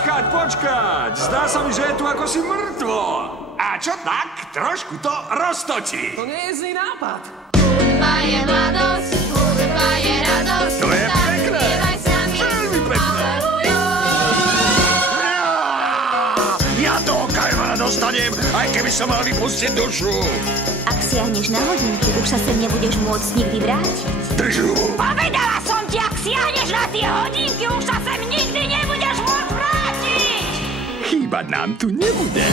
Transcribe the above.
Počkať. Zdá sa mi, že je tu ako si mŕtvo. A čo tak? Trošku to roztočí. To nie je zlý nápad. Hudba je mladosť, hudba je radosť. To je tak pekné. spievaj s nami. Veľmi pekné. Ja toho kajmana dostanem, aj keby som mal vypustiť dušu. Ak siahneš na hodinky, už sa sem nebudeš môcť nikdy vrátiť. Držu. Povedala som ti, ak siahneš na tie hodinky, už sa sem nikdy nebudeš môcť vrátiť! Chýbať nám tu nebude.